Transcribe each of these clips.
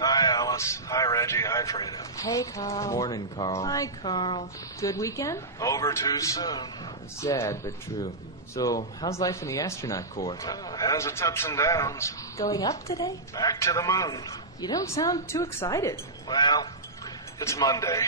Hi, Alice. Hi, Reggie. Hi, Freda. Hey, Carl. Morning, Carl. Hi, Carl. Good weekend? Over too soon. Sad, but true. So, how's life in the astronaut corps? Has its ups and downs. Going up today? Back to the moon. You don't sound too excited. Well, it's Monday.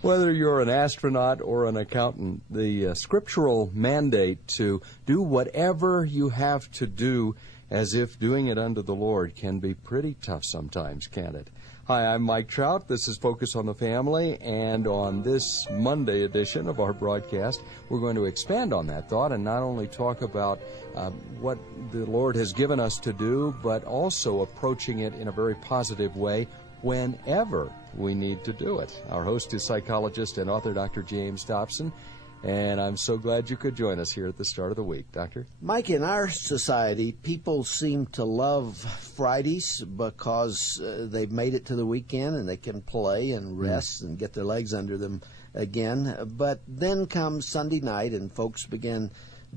Whether you're an astronaut or an accountant, the scriptural mandate to do whatever you have to do as if doing it unto the Lord can be pretty tough sometimes, can't it? Hi, I'm Mike Trout. This is Focus on the Family, and on this Monday edition of our broadcast, we're going to expand on that thought and not only talk about what the Lord has given us to do, but also approaching it in a very positive way whenever we need to do it. Our host is psychologist and author Dr. James Dobson, and I'm so glad you could join us here at the start of the week. Doctor? Mike, in our society, people seem to love Fridays because they've made it to the weekend and they can play and rest and get their legs under them again. But then comes Sunday night and folks begin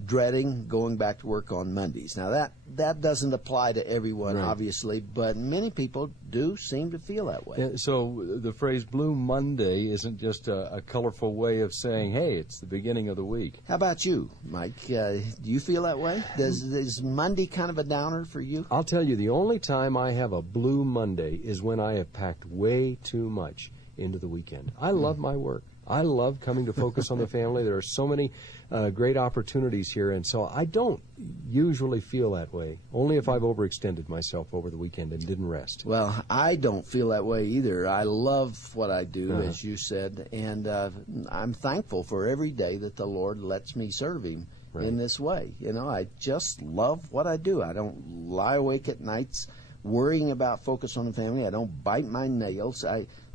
dreading going back to work on Mondays. Now, that doesn't apply to everyone, right, obviously, but many people do seem to feel that way. Yeah, so the phrase Blue Monday isn't just a colorful way of saying, hey, it's the beginning of the week. How about you, Mike? Do you feel that way? Is Monday kind of a downer for you? I'll tell you, the only time I have a Blue Monday is when I have packed way too much into the weekend. I love my work. I love coming to Focus on the Family. There are so many great opportunities here, and so I don't usually feel that way, only if I've overextended myself over the weekend and didn't rest. Well, I don't feel that way either. I love what I do, as you said, and I'm thankful for every day that the Lord lets me serve Him in this way. You know, I just love what I do. I don't lie awake at nights worrying about Focus on the Family. I don't bite my nails.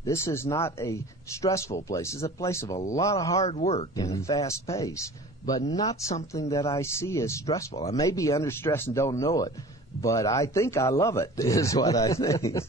This is not a stressful place. It's a place of a lot of hard work and a fast pace, but not something that I see as stressful. I may be under stress and don't know it, but I think I love it, is what I think.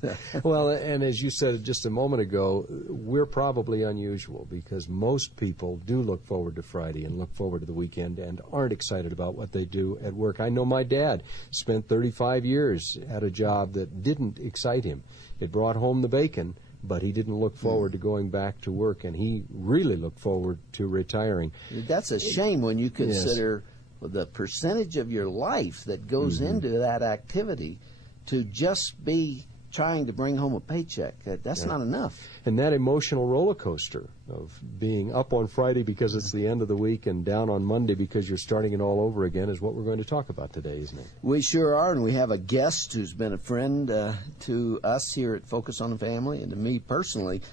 Well, and as you said just a moment ago, we're probably unusual because most people do look forward to Friday and look forward to the weekend and aren't excited about what they do at work. I know my dad spent 35 years at a job that didn't excite him. It brought home the bacon, but he didn't look forward to going back to work, and he really looked forward to retiring. That's a shame when you consider the percentage of your life that goes into that activity to just be trying to bring home a paycheck. That's not enough. And that emotional roller coaster of being up on Friday because it's the end of the week and down on Monday because you're starting it all over again is what we're going to talk about today, isn't it? We sure are, and we have a guest who's been a friend to us here at Focus on the Family and to me personally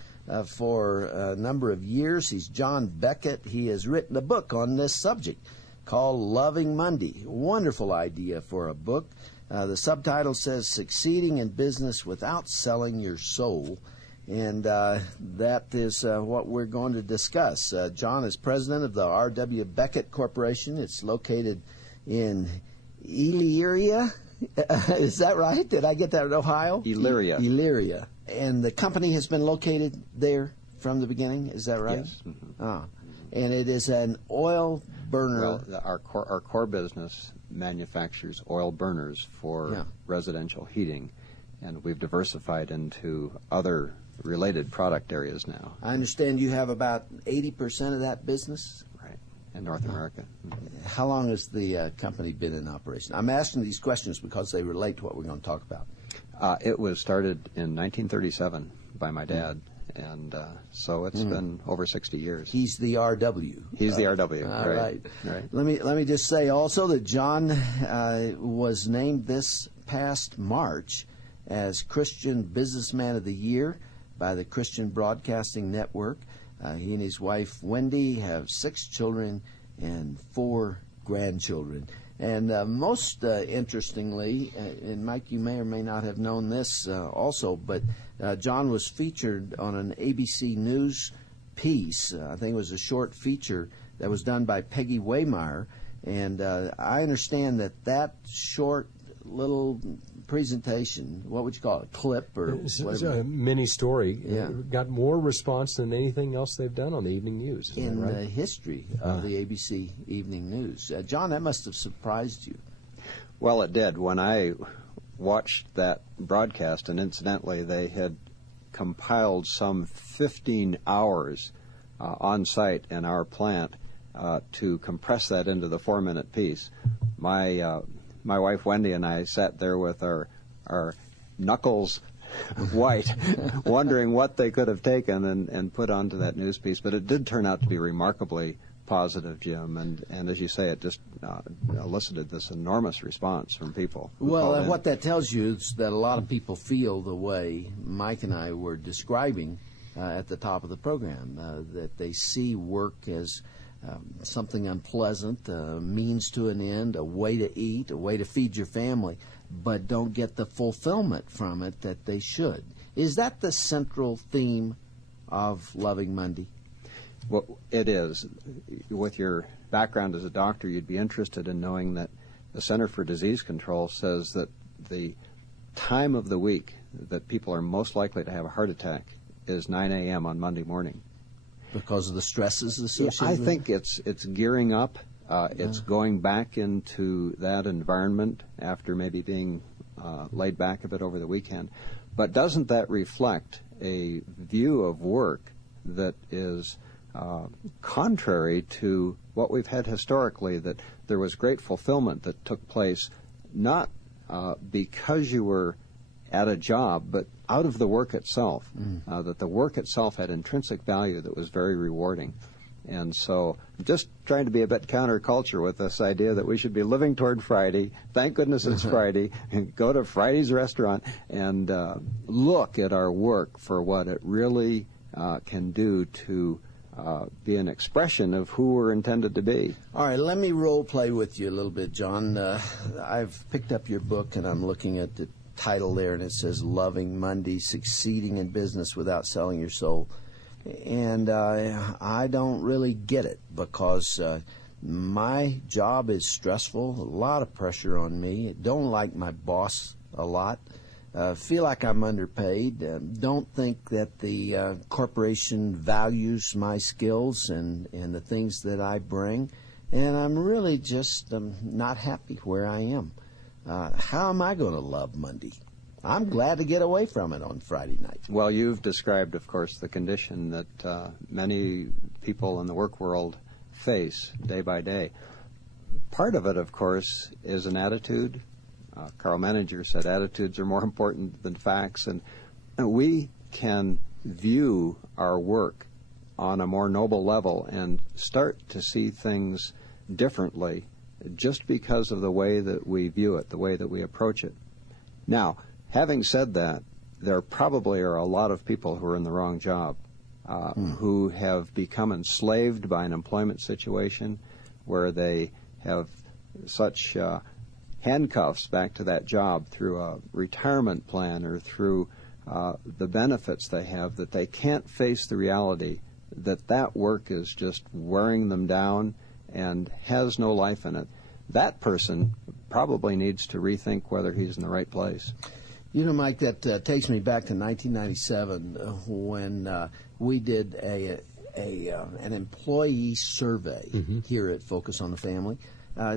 for a number of years. He's John Beckett. He has written a book on this subject called Loving Monday. Wonderful idea for a book. The subtitle says, Succeeding in Business Without Selling Your Soul. And that is what we're going to discuss. John is president of the R.W. Beckett Corporation. It's located in Elyria. Is that right? Did I get that in Ohio? Elyria. Elyria. And the company has been located there from the beginning. Is that right? Yes. And it is an oil burner. Well, our core business manufactures oil burners for residential heating, and we've diversified into other related product areas now. I understand you have about 80% of that business? Right, in North America. How long has the company been in operation? I'm asking these questions because they relate to what we're going to talk about. It was started in 1937 by my dad. And so it's been over 60 years. He's the RW. He's the RW. All right. Let me just say also that John was named this past March as Christian Businessman of the Year by the Christian Broadcasting Network. He and his wife Wendy have 6 children and 4 grandchildren. And most interestingly, and Mike, you may or may not have known this also, but John was featured on an ABC News piece. I think it was a short feature that was done by Peggy Waymeyer. And I understand that short little presentation, what would you call it, clip or whatever? It's a mini story. Got more response than anything else they've done on the evening news. In the history of the ABC Evening News. John, that must have surprised you. Well, it did. When I watched that broadcast, and incidentally, they had compiled some 15 hours on site in our plant to compress that into the 4-minute piece. My wife Wendy and I sat there with our knuckles white, wondering what they could have taken and put onto that news piece. But it did turn out to be remarkably positive, Jim, and as you say, it just elicited this enormous response from people. Well, what that tells you is that a lot of people feel the way Mike and I were describing at the top of the program, that they see work as something unpleasant, a means to an end, a way to eat, a way to feed your family, but don't get the fulfillment from it that they should. Is that the central theme of Loving Monday? Well, it is. With your background as a doctor, you'd be interested in knowing that the Center for Disease Control says that the time of the week that people are most likely to have a heart attack is 9 a.m. on Monday morning. Because of the stresses associated I with think it's gearing up. It's going back into that environment after maybe being laid back a bit over the weekend. But doesn't that reflect a view of work that is contrary to what we've had historically, that there was great fulfillment that took place not because you were at a job, but out of the work itself, that the work itself had intrinsic value that was very rewarding. And so just trying to be a bit counterculture with this idea that we should be living toward Friday. Thank goodness it's Friday. And go to Friday's restaurant and look at our work for what it really can do to be an expression of who we're intended to be. All right, let me role play with you a little bit, John. I've picked up your book, and I'm looking at the title there, and it says Loving Monday, Succeeding in Business Without Selling Your Soul. And I don't really get it, because my job is stressful, a lot of pressure on me. Don't like my boss a lot. Feel like I'm underpaid. Don't think that the corporation values my skills and the things that I bring. And I'm really just not happy where I am. How am I going to love Monday? I'm glad to get away from it on Friday night. Well, you've described, of course, the condition that many people in the work world face day by day. Part of it, of course, is an attitude. Carl Menninger said attitudes are more important than facts, and we can view our work on a more noble level and start to see things differently just because of the way that we view it, the way that we approach it. Now, having said that, there probably are a lot of people who are in the wrong job, who have become enslaved by an employment situation where they have such handcuffs back to that job through a retirement plan or through the benefits they have, that they can't face the reality that that work is just wearing them down and has no life in it. That person probably needs to rethink whether he's in the right place. You know, Mike, that takes me back to 1997 when we did an employee survey here at Focus on the Family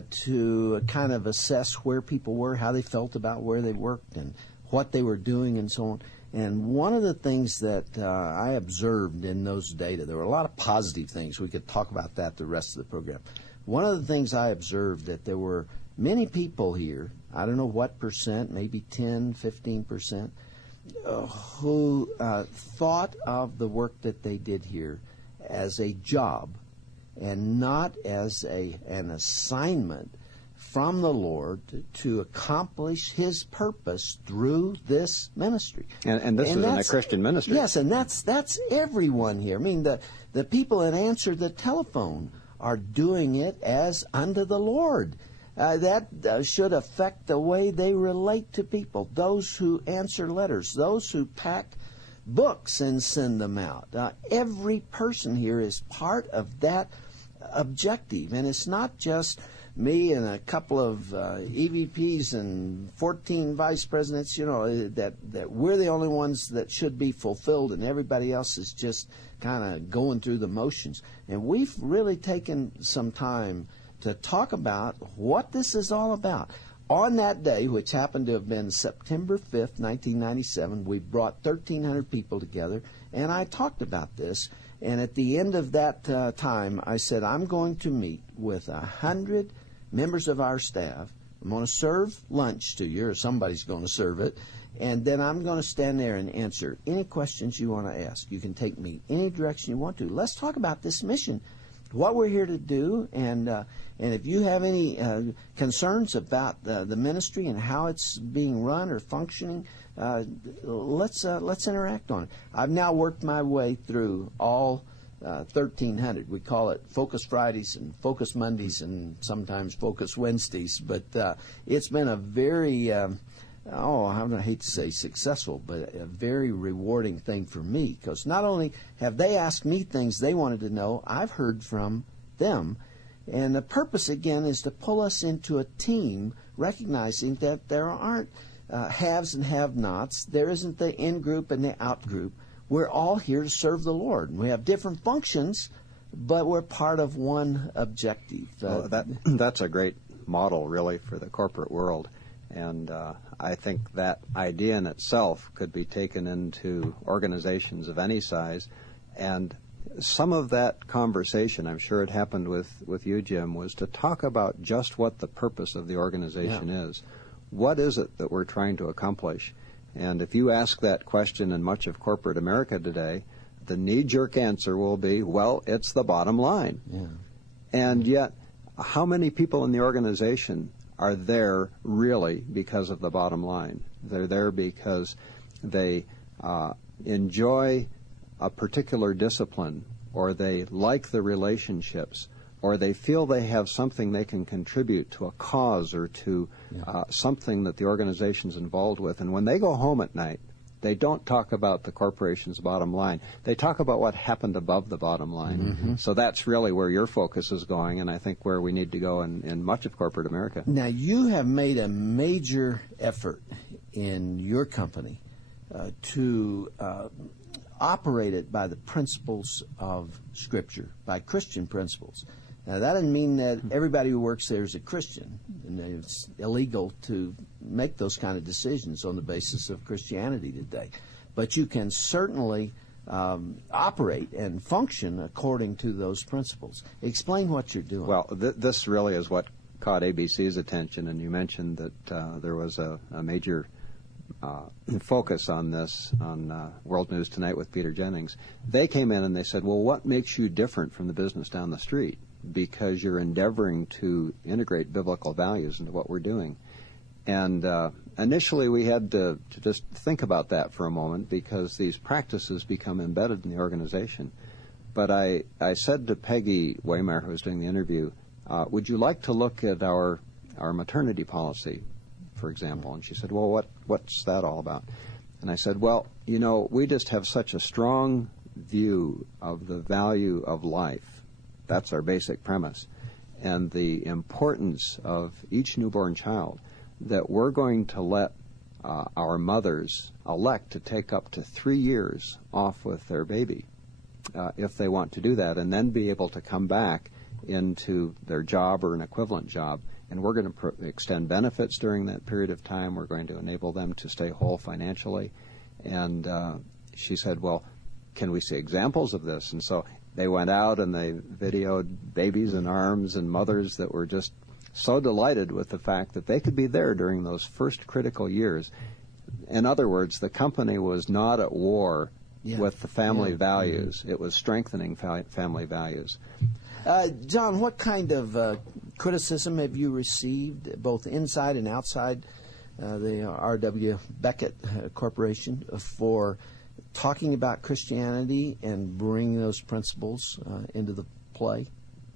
to kind of assess where people were, how they felt about where they worked, and what they were doing, and so on. And one of the things that I observed in those data, there were a lot of positive things. We could talk about that the rest of the program. One of the things I observed, that there were many people here, I don't know what percent, maybe 10, 15%, who thought of the work that they did here as a job and not as an assignment from the Lord to accomplish His purpose through this ministry. And this is in a Christian ministry. Yes, and that's everyone here. I mean, the people that answer the telephone are doing it as unto the Lord. That should affect the way they relate to people, those who answer letters, those who pack books and send them out. Every person here is part of that objective, and it's not just me and a couple of EVPs and 14 vice presidents, you know, that we're the only ones that should be fulfilled, and everybody else is just kind of going through the motions. And we've really taken some time to talk about what this is all about. on that day, which happened to have been September 5th, 1997, we brought 1,300 people together, and I talked about this. And at the end of that time, I said, I'm going to meet with 100 members of our staff. I'm going to serve lunch to you, or somebody's going to serve it, and then I'm going to stand there and answer any questions you want to ask. You can take me any direction you want to. Let's talk about this mission, what we're here to do, and if you have any concerns about the ministry and how it's being run or functioning, let's interact on it. I've now worked my way through all 1,300. We call it Focus Fridays and Focus Mondays and sometimes Focus Wednesdays. But it's been a very, I hate to say successful, but a very rewarding thing for me, because not only have they asked me things they wanted to know, I've heard from them. And the purpose, again, is to pull us into a team, recognizing that there aren't haves and have-nots. There isn't the in-group and the out-group. We're all here to serve the Lord. We have different functions, but we're part of one objective. Well, that's a great model, really, for the corporate world. And I think that idea in itself could be taken into organizations of any size. And some of that conversation, I'm sure it happened with you, Jim, was to talk about just what the purpose of the organization is. What is it that we're trying to accomplish? And if you ask that question in much of corporate America today, the knee-jerk answer will be, well, it's the bottom line. Yeah. And yet, how many people in the organization are there really because of the bottom line? They're there because they enjoy a particular discipline, or they like the relationships, or they feel they have something they can contribute to a cause or to something that the organization's involved with. And when they go home at night, they don't talk about the corporation's bottom line. They talk about what happened above the bottom line. Mm-hmm. So that's really where your focus is going, and I think where we need to go in much of corporate America. Now, you have made a major effort in your company to operate it by the principles of Scripture, by Christian principles. Now, that doesn't mean that everybody who works there is a Christian, and it's illegal to make those kind of decisions on the basis of Christianity today. But you can certainly operate and function according to those principles. Explain what you're doing. Well, this really is what caught ABC's attention, and you mentioned that there was a major focus on this on World News Tonight with Peter Jennings. They came in and they said, well, what makes you different from the business down the street? Because you're endeavoring to integrate biblical values into what we're doing. And initially we had to just think about that for a moment, because these practices become embedded in the organization. But I said to Peggy Waymeyer, who was doing the interview, would you like to look at our maternity policy, for example? And she said, well, what's that all about? And I said, well, you know, we just have such a strong view of the value of life. That's our basic premise. And the importance of each newborn child, that we're going to let our mothers elect to take up to 3 years off with their baby if they want to do that, and then be able to come back into their job or an equivalent job. And we're going to extend benefits during that period of time. We're going to enable them to stay whole financially. And she said, well, can we see examples of this? And so they went out and they videoed babies in arms and mothers that were just so delighted with the fact that they could be there during those first critical years. In other words, the company was not at war with the family values. It was strengthening family values. John, what kind of criticism have you received, both inside and outside the R.W. Beckett Corporation, for talking about Christianity and bringing those principles into the play?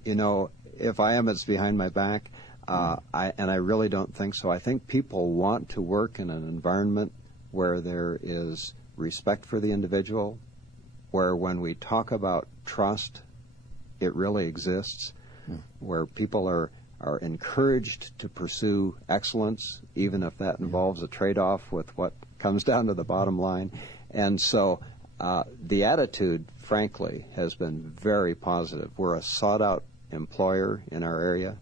You know, if I am, it's behind my back, and I really don't think so. I think people want to work in an environment where there is respect for the individual, where when we talk about trust, it really exists, where people are encouraged to pursue excellence, even if that involves a trade-off with what comes down to the bottom line. And so the attitude, frankly, has been very positive. We're a sought-out employer in our area.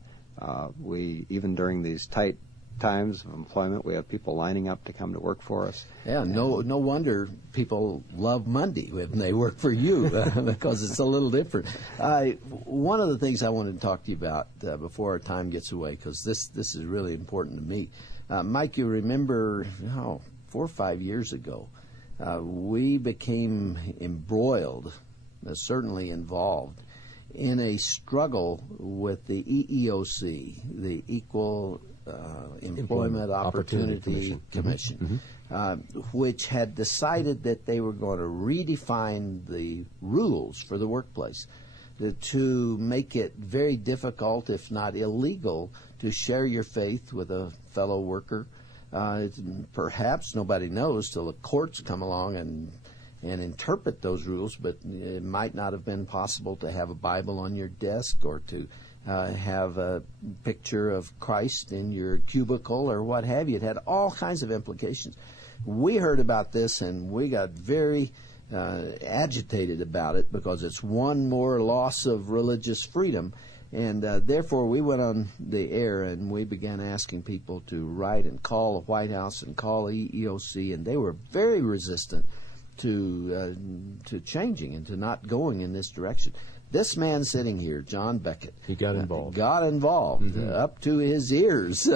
We, even during these tight times of employment. We have people lining up to come to work for us. Yeah, no wonder people love Monday when they work for you because it's a little different. One of the things I wanted to talk to you about before our time gets away, because this is really important to me. Mike, you remember 4 or 5 years ago, we became embroiled, certainly involved, in a struggle with the EEOC, the Equal Employment Opportunity Commission, which had decided that they were going to redefine the rules for the workplace to make it very difficult, if not illegal, to share your faith with a fellow worker. Perhaps nobody knows till the courts come along and interpret those rules, but it might not have been possible to have a Bible on your desk or to have a picture of Christ in your cubicle or what have you. It had all kinds of implications. We heard about this and we got very agitated about it because it's one more loss of religious freedom. And therefore, we went on the air and we began asking people to write and call the White House and call the EEOC, and they were very resistant to changing and to not going in this direction. This man sitting here, John Beckett, he got involved. Up to his ears.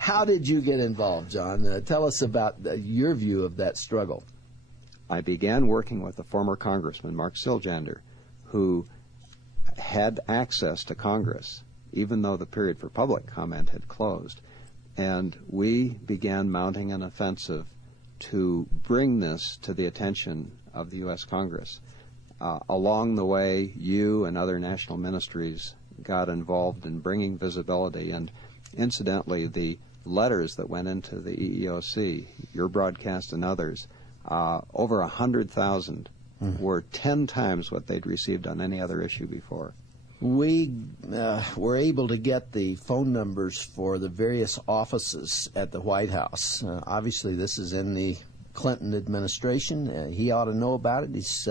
How did you get involved, John? Tell us about your view of that struggle. I began working with a former congressman, Mark Siljander, who had access to Congress, even though the period for public comment had closed. And we began mounting an offensive to bring this to the attention of the U.S. Congress. Along the way, you and other national ministries got involved in bringing visibility, and incidentally, the letters that went into the EEOC, your broadcast and others, over 100,000 were 10 times what they'd received on any other issue before. We were able to get the phone numbers for the various offices at the White House. Obviously, this is in the Clinton administration. He ought to know about it. His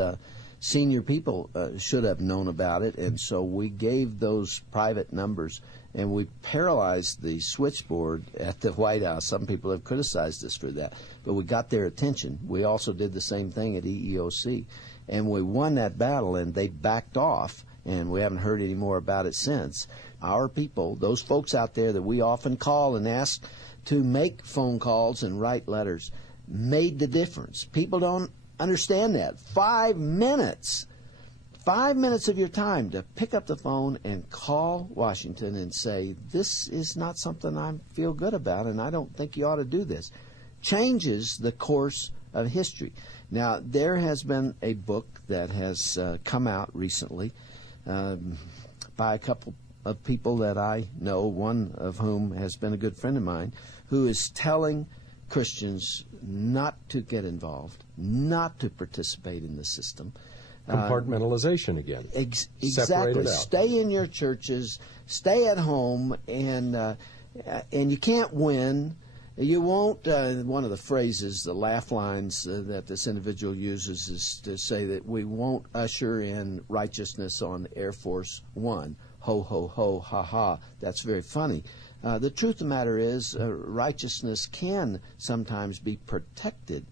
senior people should have known about it, and so we gave those private numbers, and we paralyzed the switchboard at the White House. Some people have criticized us for that, but we got their attention. We also did the same thing at EEOC, and we won that battle, and they backed off, and we haven't heard any more about it since. Our people, those folks out there that we often call and ask to make phone calls and write letters, made the difference. People don't understand that. 5 minutes. 5 minutes of your time to pick up the phone and call Washington and say, this is not something I feel good about, and I don't think you ought to do this, changes the course of history. Now, there has been a book that has come out recently by a couple of people that I know, one of whom has been a good friend of mine, who is telling Christians not to get involved, not to participate in the system. Compartmentalization again. Exactly. Stay in your churches, stay at home, and you can't win. You won't, one of the phrases, the laugh lines that this individual uses is to say that we won't usher in righteousness on Air Force One. Ho, ho, ho, ha, ha. That's very funny. The truth of the matter is righteousness can sometimes be protected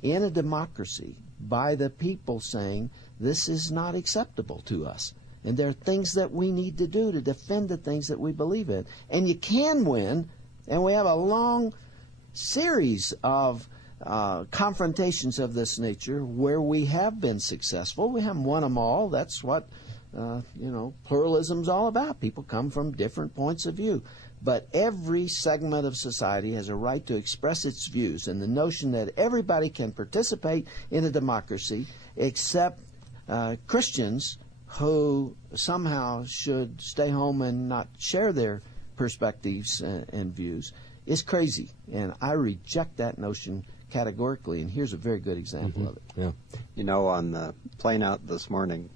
in a democracy by the people saying this is not acceptable to us. And there are things that we need to do to defend the things that we believe in. And you can win, and we have a long series of confrontations of this nature where we have been successful. We haven't won them all. That's what, pluralism's all about. People come from different points of view. But every segment of society has a right to express its views, and the notion that everybody can participate in a democracy except Christians who somehow should stay home and not share their perspectives and views is crazy. And I reject that notion categorically, and here's a very good example of it. Yeah. You know, on the plane out this morning,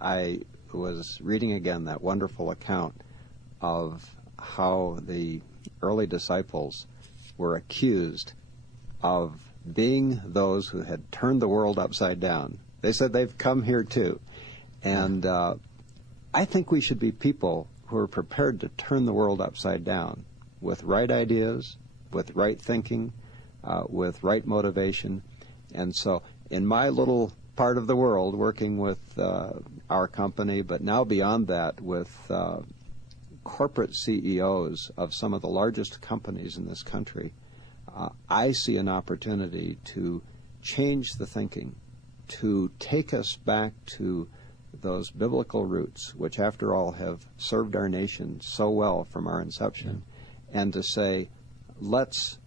I was reading again that wonderful account of how the early disciples were accused of being those who had turned the world upside down. They said they've come here too. And I think we should be people who are prepared to turn the world upside down with right ideas, with right thinking, with right motivation. And so in my little part of the world, working with our company, but now beyond that with corporate CEOs of some of the largest companies in this country, I see an opportunity to change the thinking, to take us back to those biblical roots, which after all have served our nation so well from our inception, and to say, let's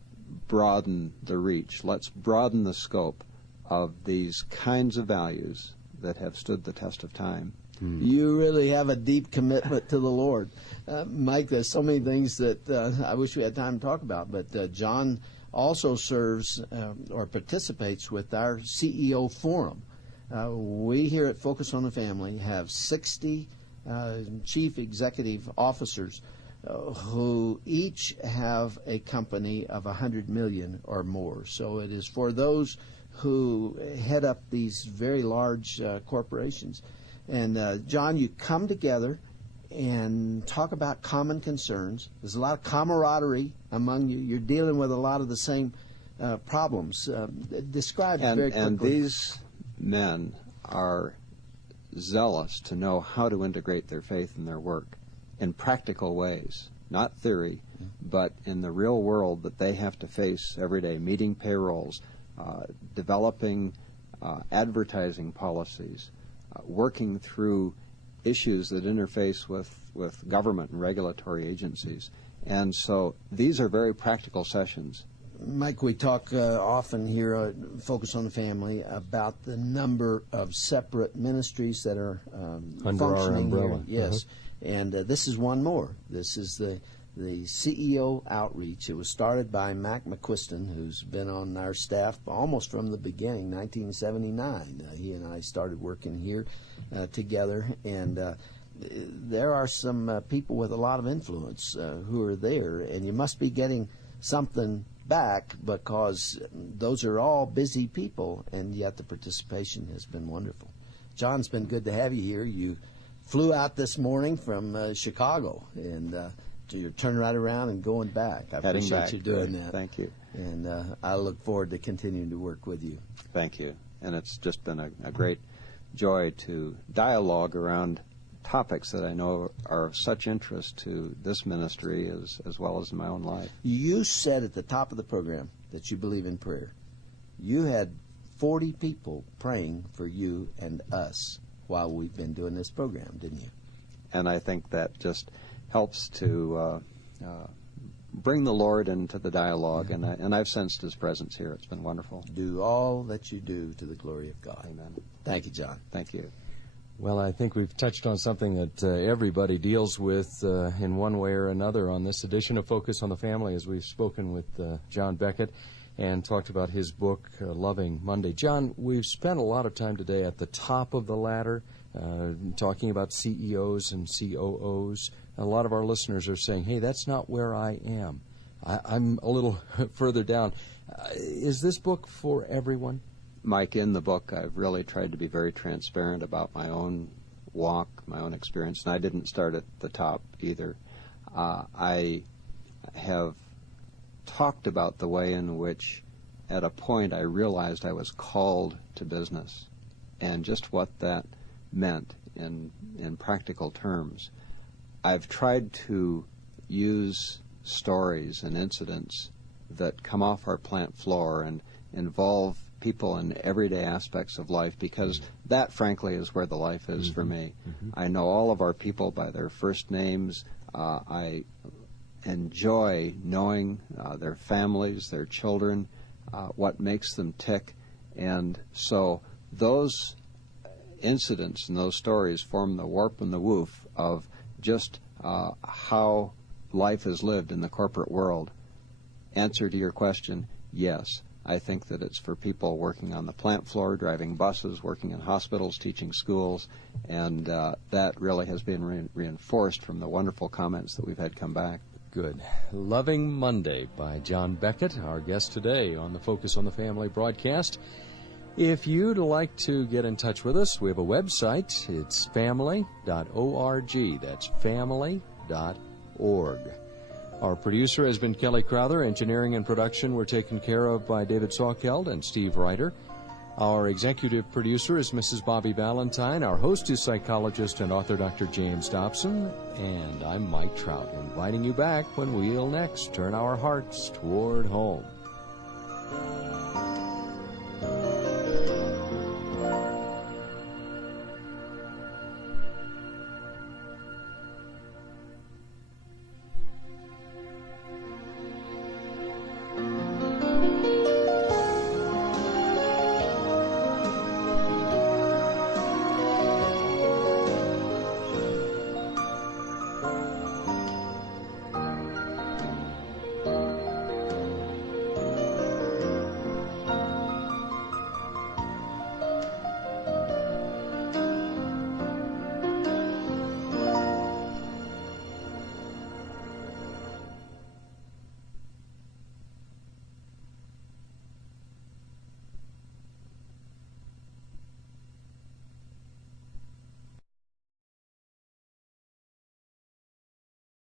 broaden the reach, let's broaden the scope of these kinds of values that have stood the test of time. You really have a deep commitment to the Lord. Mike, there's so many things that I wish we had time to talk about, but John also serves or participates with our CEO Forum. We here at Focus on the Family have 60 chief executive officers who each have a company of 100 million or more. So it is for those who head up these very large corporations. And John, you come together and talk about common concerns. There's a lot of camaraderie among you. You're dealing with a lot of the same problems. Describe very quickly. And these men are zealous to know how to integrate their faith in their work in practical ways, not theory, but in the real world that they have to face every day, meeting payrolls, developing advertising policies, working through issues that interface with government and regulatory agencies. And so these are very practical sessions. Mike, we talk often here at Focus on the Family about the number of separate ministries that are under our functioning umbrella. here. Yes, and this is one more. This is the CEO Outreach. It was started by Mac McQuiston, who's been on our staff almost from the beginning, 1979. He and I started working here together, and there are some people with a lot of influence who are there, and you must be getting something back because those are all busy people, and yet the participation has been wonderful. John, it's been good to have you here. You flew out this morning from Chicago, and you're turning right around and going back. I appreciate you doing that. Thank you. And I look forward to continuing to work with you. Thank you. And it's just been a great joy to dialogue around topics that I know are of such interest to this ministry as well as in my own life. You said at the top of the program that you believe in prayer. You had 40 people praying for you and us while we've been doing this program, didn't you? And I think that just helps to bring the Lord into the dialogue, and I've sensed His presence here. It's been wonderful. Do all that you do to the glory of God. Amen. Thank you, John. Thank you. Well, I think we've touched on something that everybody deals with in one way or another on this edition of Focus on the Family, as we've spoken with John Beckett and talked about his book, Loving Monday. John, we've spent a lot of time today at the top of the ladder talking about CEOs and COOs. A lot of our listeners are saying, hey, that's not where I am. I'm a little further down. Is this book for everyone? Mike, in the book, I've really tried to be very transparent about my own walk, my own experience, and I didn't start at the top either. I have talked about the way in which, at a point, I realized I was called to business and just what that meant in practical terms. I've tried to use stories and incidents that come off our plant floor and involve people in everyday aspects of life, because that, frankly, is where the life is for me. I know all of our people by their first names. I enjoy knowing their families, their children, what makes them tick. And so those incidents and those stories form the warp and the woof of just how life is lived in the corporate world. Answer to your question, yes. I think that it's for people working on the plant floor, driving buses, working in hospitals, teaching schools, and that really has been reinforced from the wonderful comments that we've had come back. Good. Loving Monday by John Beckett, our guest today on the Focus on the Family broadcast. If you'd like to get in touch with us, we have a website. It's family.org. That's family.org. Our producer has been Kelly Crowther. Engineering and production were taken care of by David Sawkeld and Steve Ryder. Our executive producer is Mrs. Bobby Valentine. Our host is psychologist and author Dr. James Dobson. And I'm Mike Trout, inviting you back when we'll next turn our hearts toward home.